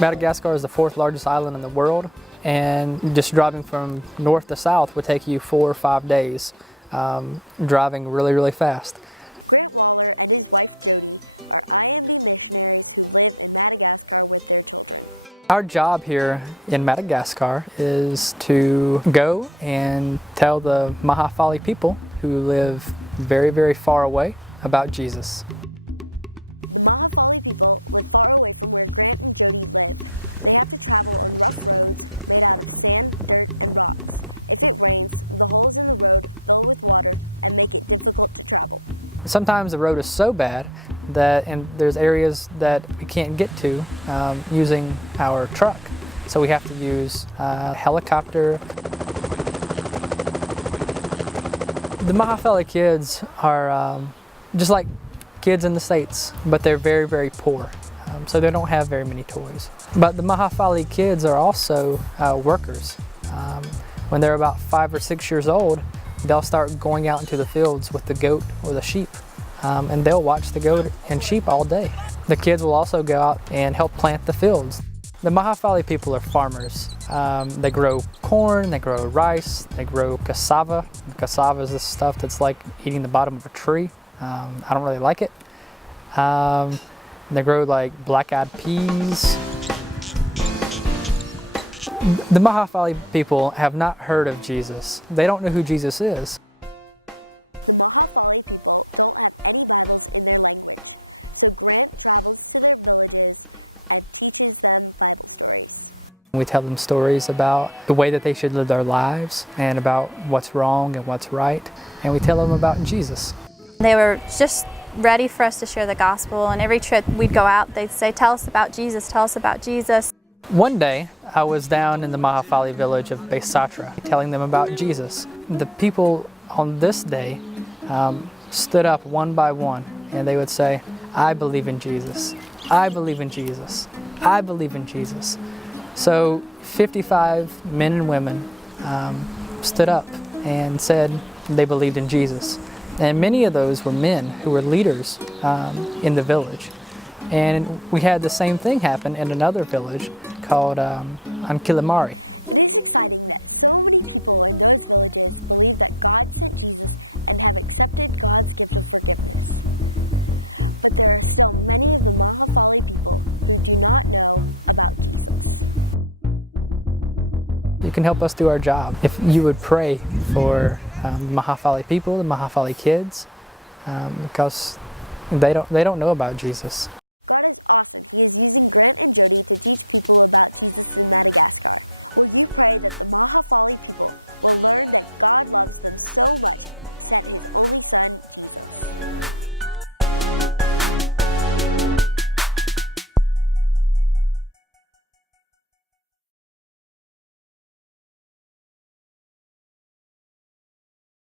Madagascar is the fourth largest island in the world, and just driving from north to south would take you 4 or 5 days, driving really, really fast. Our job here in Madagascar is to go and tell the Mahafaly people who live very, very far away about Jesus. Sometimes the road is so bad and there's areas that we can't get to using our truck. So we have to use a helicopter. The Mahafaly kids are just like kids in the States, but they're very, very poor. So they don't have very many toys. But the Mahafaly kids are also workers. When they're about 5 or 6 years old, they'll start going out into the fields with the goat or the sheep. And they'll watch the goat and sheep all day. The kids will also go out and help plant the fields. The Mahafaly people are farmers. They grow corn, they grow rice, they grow cassava. Cassava is this stuff that's like eating the bottom of a tree. I don't really like it. They grow like black-eyed peas. The Mahafaly people have not heard of Jesus. They don't know who Jesus is. We tell them stories about the way that they should live their lives and about what's wrong and what's right. And we tell them about Jesus. They were just ready for us to share the gospel, and every trip we'd go out, they'd say, "Tell us about Jesus, tell us about Jesus." One day, I was down in the Mahafaly village of Besatra telling them about Jesus. The people on this day stood up one by one, and they would say, "I believe in Jesus, I believe in Jesus, I believe in Jesus." So 55 men and women stood up and said they believed in Jesus. And many of those were men who were leaders in the village. And we had the same thing happen in another village called Ankilimari. You can help us do our job. If you would pray for the Mahafaly people, the Mahafaly kids, because they don't know about Jesus.